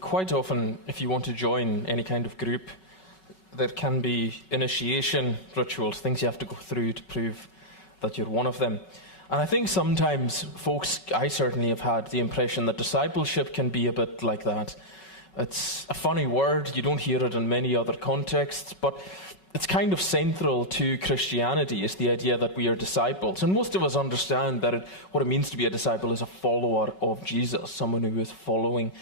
Quite often, if you want to join any kind of group, there can be initiation rituals, things you have to go through to prove that you're one of them. And I think sometimes folks, I certainly have had the impression that discipleship can be a bit like that. It's a funny word, you don't hear it in many other contexts, but it's kind of central to Christianity, is the idea that we are disciples. And most of us understand that what it means to be a disciple is a follower of Jesus, someone who is following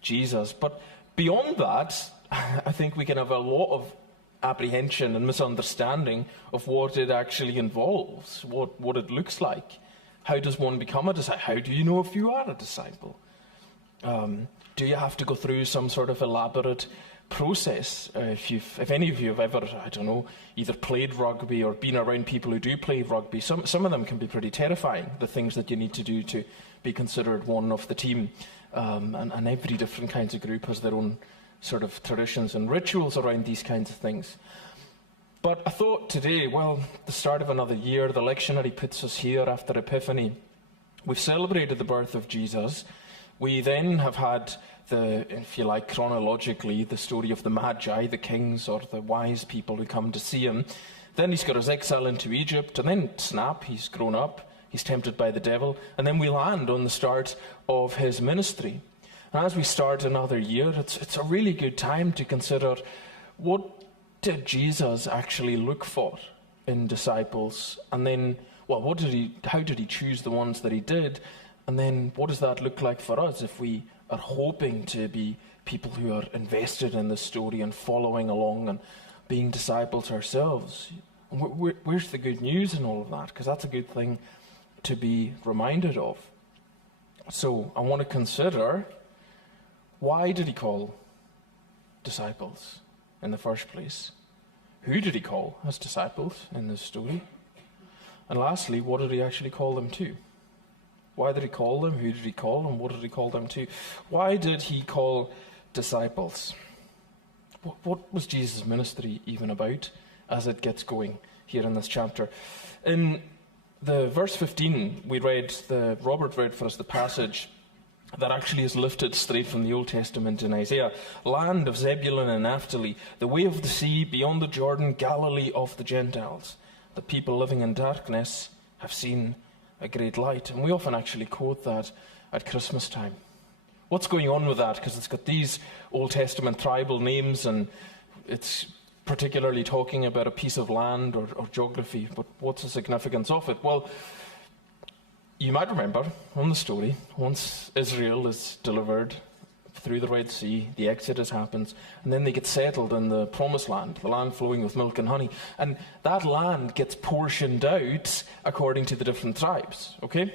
Jesus. But beyond that, I think we can have a lot of apprehension and misunderstanding of what it actually involves, what it looks like. How does one become a disciple? How do you know if you are a disciple? Do you have to go through some sort of elaborate process? If any of you have ever, I don't know, either played rugby or been around people who do play rugby, some of them can be pretty terrifying, the things that you need to do to be considered one of the team. And every different kinds of group has their own sort of traditions and rituals around these kinds of things. But I thought today, well, the start of another year, the lectionary puts us here after Epiphany. We've celebrated the birth of Jesus. We then have had if you like, chronologically, the story of the Magi, the kings or the wise people who come to see him. Then he's got his exile into Egypt, and then snap, he's grown up, he's tempted by the devil, and then we land on the start of his ministry. And as we start another year, it's a really good time to consider, what did Jesus actually look for in disciples? And then, well, how did he choose the ones that he did? And then what does that look like for us if we are hoping to be people who are invested in this story and following along and being disciples ourselves? Where's the good news in all of that? Because that's a good thing to be reminded of. So I want to consider, why did he call disciples in the first place? Who did he call as disciples in this story? And lastly, what did he actually call them to? Why did he call them? Who did he call? And what did he call them to? Why did he call disciples? What was Jesus' ministry even about as it gets going here in this chapter? In the verse 15, Robert read for us the passage that actually is lifted straight from the Old Testament in Isaiah. Land of Zebulun and Naphtali, the way of the sea, beyond the Jordan, Galilee of the Gentiles. The people living in darkness have seen a great light. And we often actually quote that at Christmas time. What's going on with that? Because it's got these Old Testament tribal names, and it's particularly talking about a piece of land or geography. But what's the significance of it? Well, you might remember from the story, once Israel is delivered through the Red Sea, the Exodus happens, and then they get settled in the Promised Land, the land flowing with milk and honey. And that land gets portioned out according to the different tribes, okay?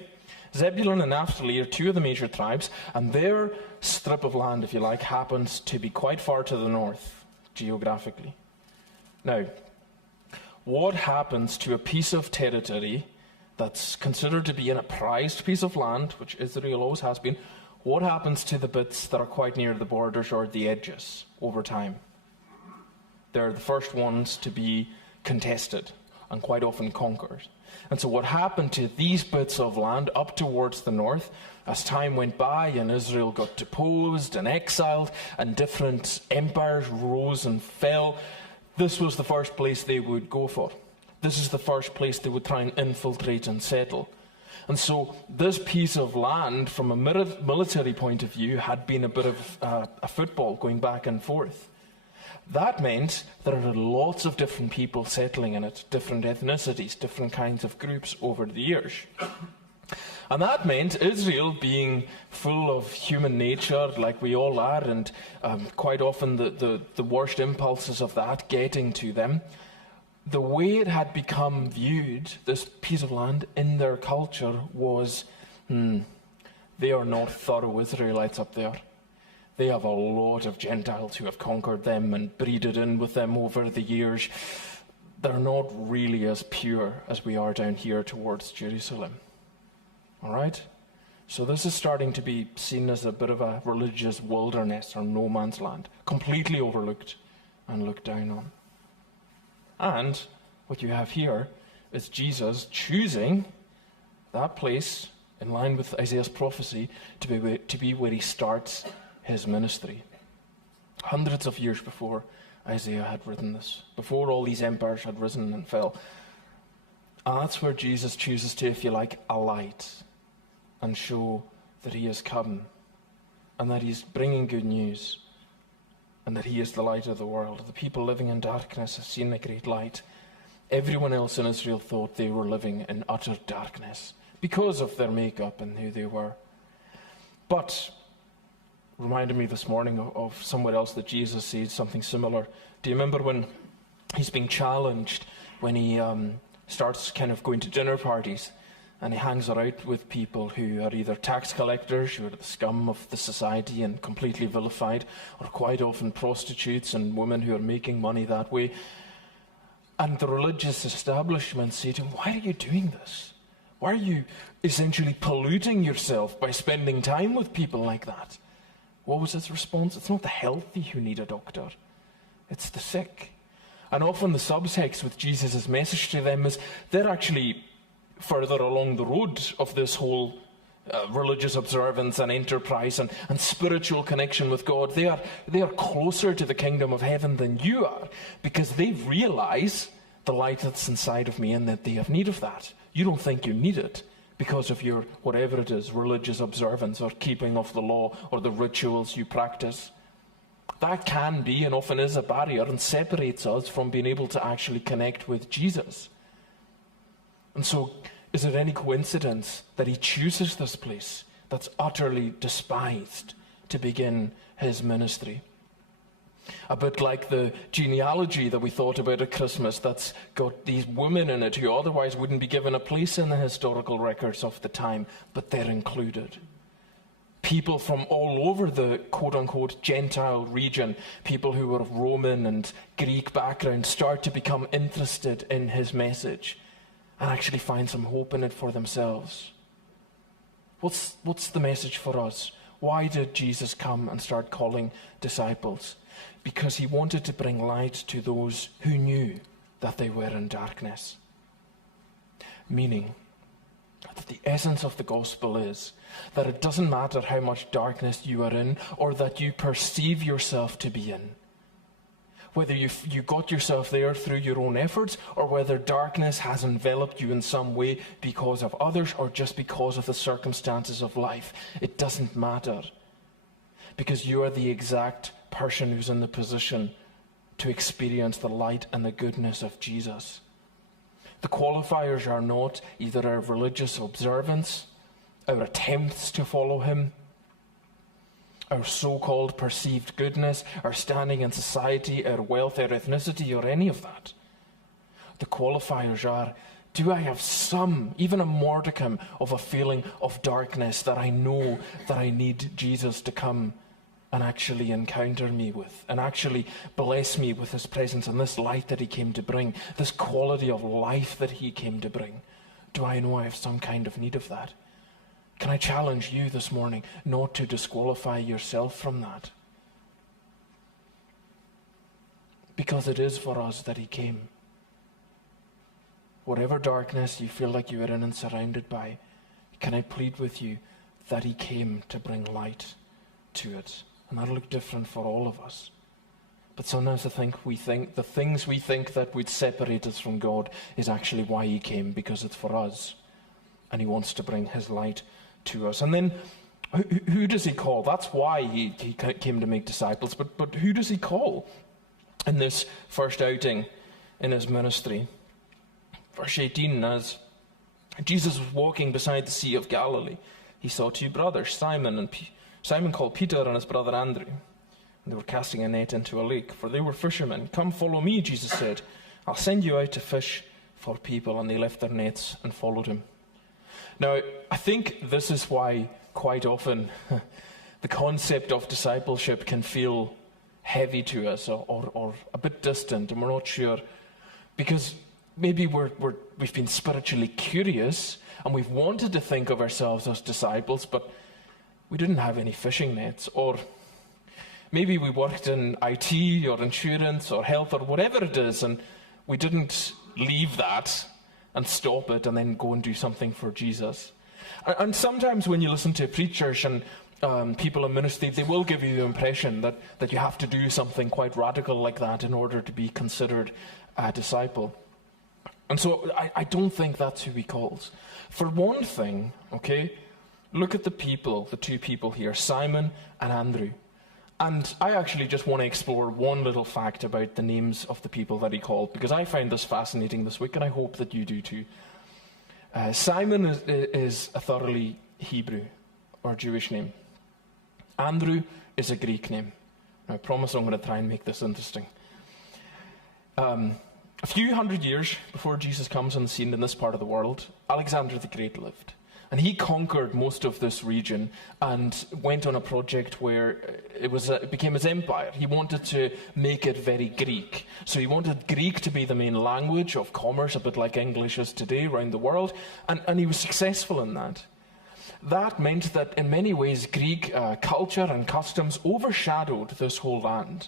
Zebulun and Naphtali are two of the major tribes, and their strip of land, if you like, happens to be quite far to the north, geographically. Now, what happens to a piece of territory that's considered to be a prized piece of land, which Israel always has been? What happens to the bits that are quite near the borders or the edges over time? They're the first ones to be contested and quite often conquered. And so what happened to these bits of land up towards the north, as time went by and Israel got deposed and exiled and different empires rose and fell, this was the first place they would go for. This is the first place they would try and infiltrate and settle. And so this piece of land, from a military point of view, had been a bit of a football going back and forth. That meant there are lots of different people settling in it, different ethnicities, different kinds of groups over the years. And that meant Israel, being full of human nature, like we all are, and quite often the worst impulses of that getting to them, the way it had become viewed, this piece of land, in their culture was, they are not thorough Israelites up there. They have a lot of Gentiles who have conquered them and breeded in with them over the years. They're not really as pure as we are down here towards Jerusalem. All right? So this is starting to be seen as a bit of a religious wilderness or no man's land, completely overlooked and looked down on. And what you have here is Jesus choosing that place, in line with Isaiah's prophecy, to be where he starts his ministry. Hundreds of years before Isaiah had written this, before all these empires had risen and fell. And that's where Jesus chooses to, if you like, alight and show that he has come and that he's bringing good news and that he is the light of the world. The people living in darkness have seen a great light. Everyone else in Israel thought they were living in utter darkness because of their makeup and who they were. But reminded me this morning of somewhere else that Jesus said something similar. Do you remember when he's being challenged, when he starts kind of going to dinner parties and he hangs out with people who are either tax collectors, who are the scum of the society and completely vilified, or quite often prostitutes and women who are making money that way. And the religious establishment say to him, why are you doing this? Why are you essentially polluting yourself by spending time with people like that? What was his response? It's not the healthy who need a doctor. It's the sick. And often the subtext with Jesus' message to them is they're actually further along the road of this whole religious observance and enterprise and spiritual connection with God. They are closer to the kingdom of heaven than you are, because they realize the light that's inside of me and that they have need of that. You don't think you need it because of your, whatever it is, religious observance or keeping of the law or the rituals you practice. That can be and often is a barrier and separates us from being able to actually connect with Jesus. And so, is it any coincidence that he chooses this place that's utterly despised to begin his ministry? A bit like the genealogy that we thought about at Christmas that's got these women in it who otherwise wouldn't be given a place in the historical records of the time, but they're included. People from all over the quote-unquote Gentile region, people who were of Roman and Greek background, start to become interested in his message and actually find some hope in it for themselves. What's the message for us? Why did Jesus come and start calling disciples? Because he wanted to bring light to those who knew that they were in darkness. Meaning that the essence of the gospel is that it doesn't matter how much darkness you are in or that you perceive yourself to be in. Whether you got yourself there through your own efforts or whether darkness has enveloped you in some way because of others or just because of the circumstances of life, it doesn't matter. Because you are the exact person who's in the position to experience the light and the goodness of Jesus. The qualifiers are not either our religious observance, our attempts to follow him, our so-called perceived goodness, our standing in society, our wealth, our ethnicity, or any of that. The qualifiers are, do I have some, even a modicum of a feeling of darkness that I know that I need Jesus to come and actually encounter me with, and actually bless me with his presence and this light that he came to bring, this quality of life that he came to bring? Do I know I have some kind of need of that? Can I challenge you this morning not to disqualify yourself from that? Because it is for us that he came. Whatever darkness you feel like you are in and surrounded by, can I plead with you that he came to bring light to it? And that'll look different for all of us. But sometimes we think the things we think that would separate us from God is actually why he came, because it's for us. And he wants to bring his light to us. And then, who does he call? That's why he came to make disciples. But who does he call in this first outing in his ministry? Verse 18, as Jesus was walking beside the Sea of Galilee, he saw two brothers, Simon called Peter and his brother Andrew. And they were casting a net into a lake, for they were fishermen. Come, follow me, Jesus said. I'll send you out to fish for people. And they left their nets and followed him. Now, I think this is why quite often the concept of discipleship can feel heavy to us or a bit distant, and we're not sure. Because maybe we've been spiritually curious and we've wanted to think of ourselves as disciples, but we didn't have any fishing nets. Or maybe we worked in IT or insurance or health or whatever it is, and we didn't leave that and stop it and then go and do something for Jesus. And sometimes when you listen to preachers and people in ministry, they will give you the impression that you have to do something quite radical like that in order to be considered a disciple. And so I don't think that's who he calls. For one thing, okay, look at the two people here, Simon and Andrew. And I actually just want to explore one little fact about the names of the people that he called, because I found this fascinating this week, and I hope that you do too. Simon is a thoroughly Hebrew or Jewish name. Andrew is a Greek name. Now, I promise I'm going to try and make this interesting. A few hundred years before Jesus comes on the scene in this part of the world, Alexander the Great lived. And he conquered most of this region and went on a project where it became his empire. He wanted to make it very Greek. So he wanted Greek to be the main language of commerce, a bit like English is today around the world. And he was successful in that. That meant that in many ways Greek culture and customs overshadowed this whole land.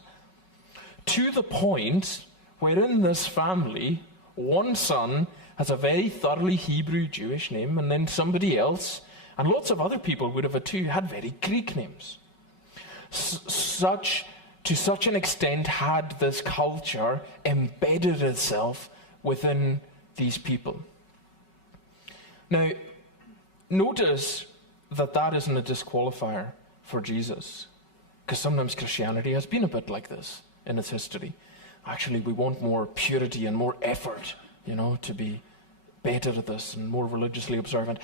To the point where in this family, one son has a very thoroughly Hebrew Jewish name, and then somebody else, and lots of other people would have too, had very Greek names. To such an extent had this culture embedded itself within these people. Now, notice that isn't a disqualifier for Jesus, because sometimes Christianity has been a bit like this in its history. Actually, we want more purity and more effort, to be better at this and more religiously observant.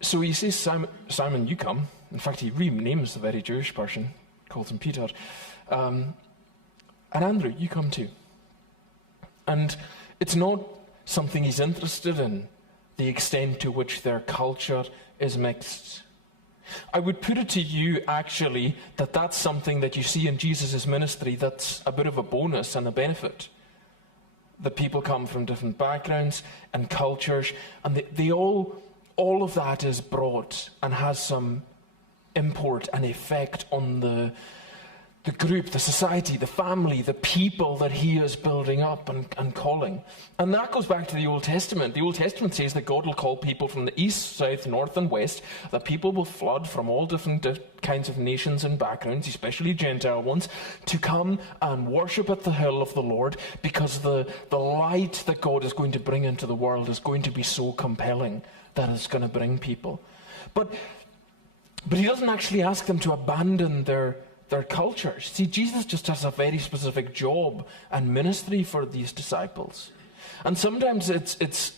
So he says, Simon, you come. In fact, he renames the very Jewish person, calls him Peter. And Andrew, you come too. And it's not something he's interested in, the extent to which their culture is mixed. I would put it to you, actually, that that's something that you see in Jesus' ministry that's a bit of a bonus and a benefit. The people come from different backgrounds and cultures, and all of that is brought and has some import and effect on the group, the society, the family, the people that he is building up and calling. And that goes back to the Old Testament. The Old Testament says that God will call people from the east, south, north, and west, that people will flood from all different kinds of nations and backgrounds, especially Gentile ones, to come and worship at the hill of the Lord, because the light that God is going to bring into the world is going to be so compelling that it's going to bring people. But he doesn't actually ask them to abandon their cultures. See, Jesus just has a very specific job and ministry for these disciples. And sometimes it's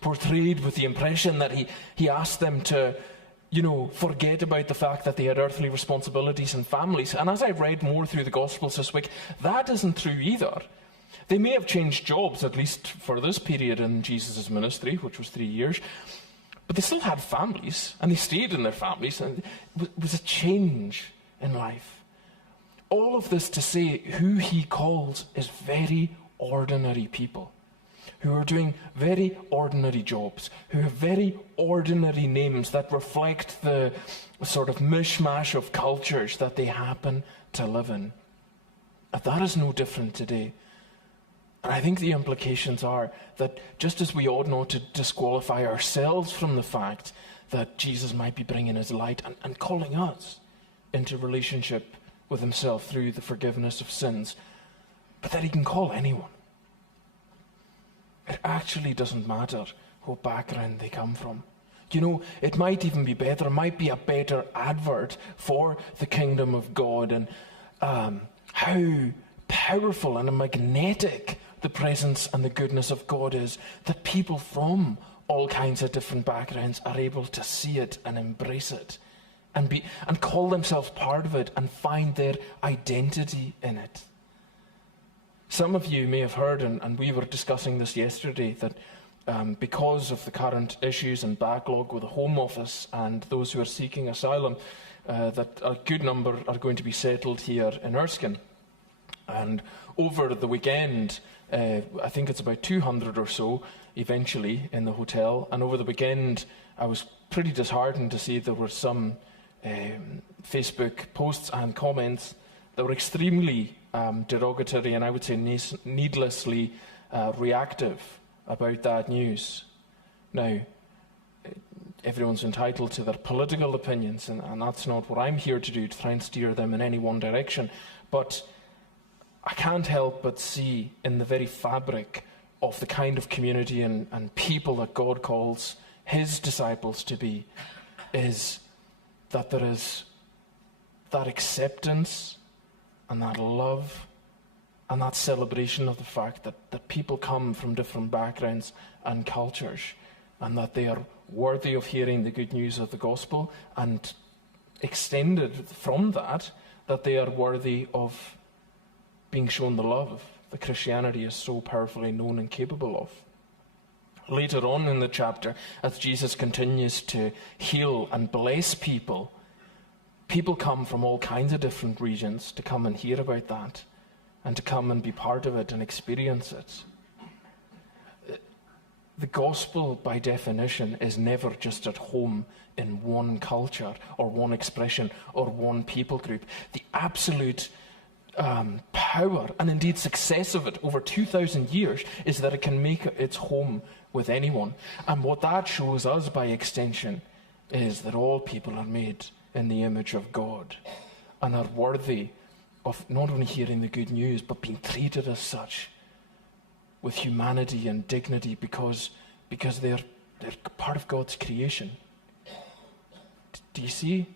portrayed with the impression that he asked them to, forget about the fact that they had earthly responsibilities and families. And as I read more through the Gospels this week, that isn't true either. They may have changed jobs, at least for this period in Jesus' ministry, which was 3 years, but they still had families, and they stayed in their families, and it was a change in life. All of this to say who he calls is very ordinary people who are doing very ordinary jobs, who have very ordinary names that reflect the sort of mishmash of cultures that they happen to live in. And that is no different today. And I think the implications are that just as we ought not to disqualify ourselves from the fact that Jesus might be bringing his light and calling us into relationship with himself through the forgiveness of sins, but that he can call anyone. It actually doesn't matter what background they come from. It might even be better, it might be a better advert for the kingdom of God and how powerful and magnetic the presence and the goodness of God is, that people from all kinds of different backgrounds are able to see it and embrace it and call themselves part of it and find their identity in it. Some of you may have heard, and we were discussing this yesterday, that because of the current issues and backlog with the Home Office and those who are seeking asylum, that a good number are going to be settled here in Erskine. And over the weekend, I think it's about 200 or so eventually in the hotel. And over the weekend, I was pretty disheartened to see there were some Facebook posts and comments that were extremely derogatory and I would say needlessly reactive about that news. Now, everyone's entitled to their political opinions, and that's not what I'm here to do, to try and steer them in any one direction. But I can't help but see in the very fabric of the kind of community and people that God calls his disciples to be, is that there is that acceptance and that love and that celebration of the fact that people come from different backgrounds and cultures, and that they are worthy of hearing the good news of the gospel, and extended from that, that they are worthy of being shown the love that Christianity is so powerfully known and capable of. Later on in the chapter, as Jesus continues to heal and bless people, people come from all kinds of different regions to come and hear about that, and to come and be part of it and experience it. The gospel, by definition, is never just at home in one culture or one expression or one people group. The absolute power and indeed success of it over 2,000 years is that it can make its home with anyone. And what that shows us by extension is that all people are made in the image of God and are worthy of not only hearing the good news, but being treated as such with humanity and dignity, because they're part of God's creation. Do you see?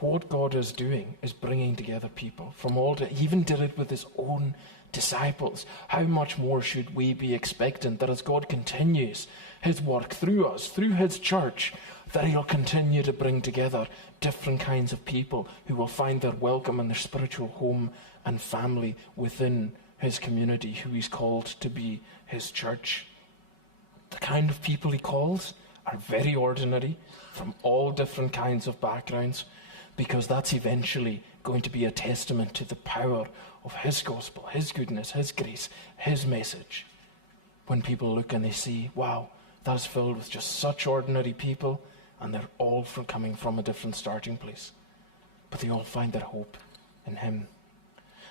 What God is doing is bringing together people from all. He even did it with his own disciples. How much more should we be expectant that as God continues his work through us, through his church, that he'll continue to bring together different kinds of people who will find their welcome and their spiritual home and family within his community, who he's called to be his church. The kind of people he calls are very ordinary, from all different kinds of backgrounds, because that's eventually going to be a testament to the power of his gospel, his goodness, his grace, his message. When people look and they see, wow, that is filled with just such ordinary people, and they're all coming from a different starting place. But they all find their hope in him.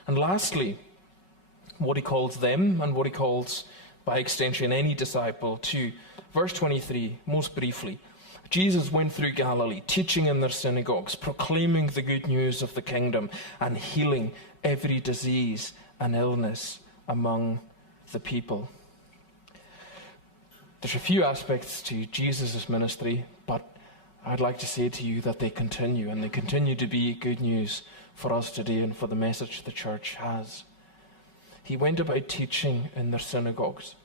And lastly, what he calls them, and what he calls, by extension, any disciple to. Verse 23, most briefly. Jesus went through Galilee, teaching in their synagogues, proclaiming the good news of the kingdom, and healing every disease and illness among the people. There's a few aspects to Jesus' ministry, but I'd like to say to you that they continue, and they continue to be good news for us today and for the message the church has. He went about teaching in their synagogues.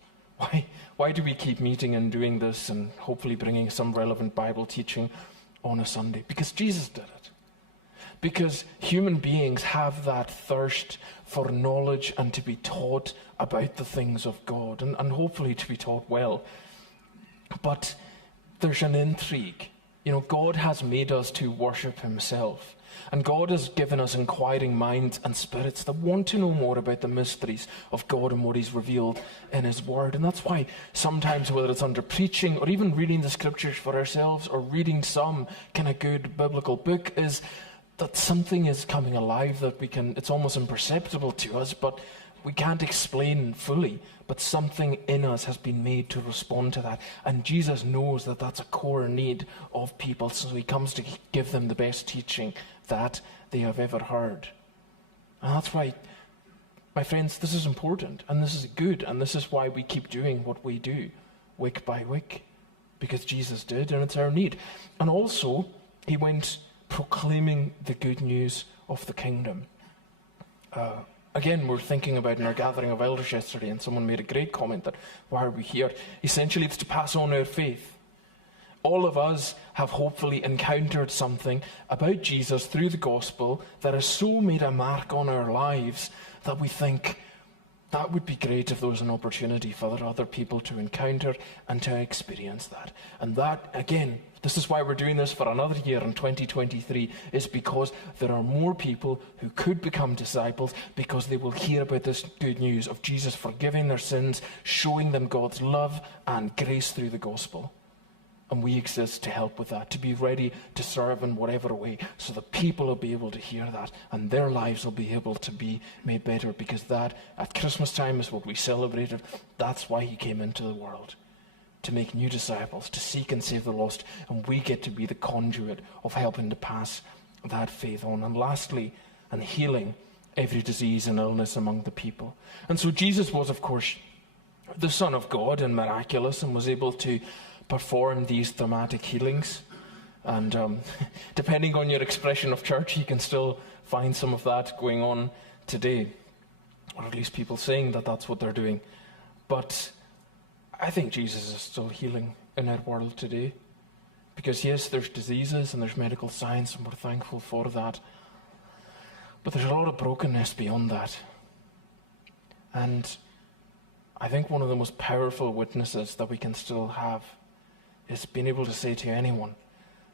Why do we keep meeting and doing this and hopefully bringing some relevant Bible teaching on a Sunday? Because Jesus did it. Because human beings have that thirst for knowledge and to be taught about the things of God, and hopefully to be taught well. But there's an intrigue. God has made us to worship himself. And God has given us inquiring minds and spirits that want to know more about the mysteries of God and what he's revealed in his word. And that's why sometimes, whether it's under preaching or even reading the scriptures for ourselves or reading some kind of good biblical book, is that something is coming alive that it's almost imperceptible to us, but we can't explain fully, but something in us has been made to respond to that. And Jesus knows that that's a core need of people, so he comes to give them the best teaching that they have ever heard. And that's why, my friends, this is important, and this is good, and this is why we keep doing what we do, week by week, because Jesus did, and it's our need. And also, he went proclaiming the good news of the kingdom. Again, we're thinking about in our gathering of elders yesterday, and someone made a great comment that, why are we here? Essentially, it's to pass on our faith. All of us have hopefully encountered something about Jesus through the gospel that has so made a mark on our lives that we think that would be great if there was an opportunity for other people to encounter and to experience that. And that, again, this is why we're doing this for another year in 2023, is because there are more people who could become disciples because they will hear about this good news of Jesus forgiving their sins, showing them God's love and grace through the gospel. And we exist to help with that, to be ready to serve in whatever way, so that people will be able to hear that and their lives will be able to be made better, because that, at Christmas time, is what we celebrated. That's why he came into the world, to make new disciples, to seek and save the lost, and we get to be the conduit of helping to pass that faith on. And lastly, and healing every disease and illness among the people. And so Jesus was, of course, the Son of God and miraculous, and was able to perform these thematic healings. And depending on your expression of church, you can still find some of that going on today, or at least people saying that that's what they're doing. But I think Jesus is still healing in our world today. Because yes, there's diseases and there's medical science, and we're thankful for that. But there's a lot of brokenness beyond that. And I think one of the most powerful witnesses that we can still have is being able to say to anyone,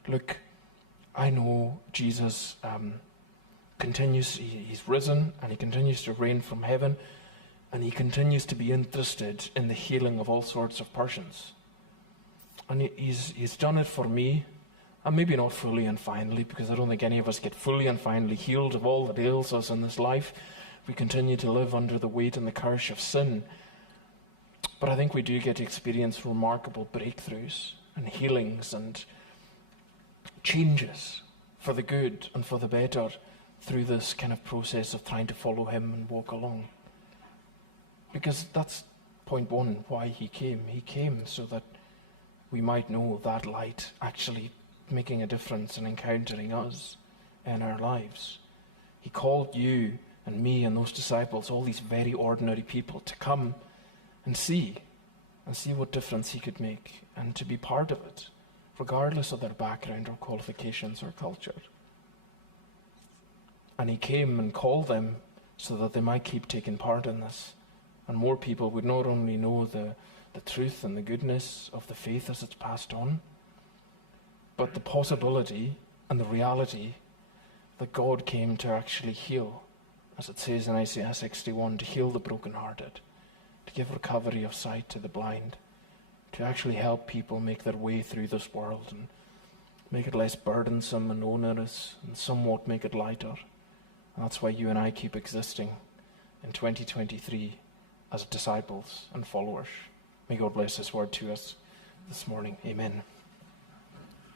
look, I know Jesus he's risen, and he continues to reign from heaven, and he continues to be interested in the healing of all sorts of persons. And he's done it for me, and maybe not fully and finally, because I don't think any of us get fully and finally healed of all that ails us in this life. We continue to live under the weight and the curse of sin. But I think we do get to experience remarkable breakthroughs and healings and changes for the good and for the better through this kind of process of trying to follow him and walk along. Because that's point one, why he came. He came so that we might know that light actually making a difference and encountering us in our lives. He called you and me and those disciples, all these very ordinary people, to come and see what difference he could make, and to be part of it, regardless of their background or qualifications or culture. And he came and called them so that they might keep taking part in this. And more people would not only know the truth and the goodness of the faith as it's passed on, but the possibility and the reality that God came to actually heal, as it says in Isaiah 61, to heal the brokenhearted, to give recovery of sight to the blind, to actually help people make their way through this world and make it less burdensome and onerous, and somewhat make it lighter. And that's why you and I keep existing in 2023 as disciples and followers. May God bless his word to us this morning. Amen.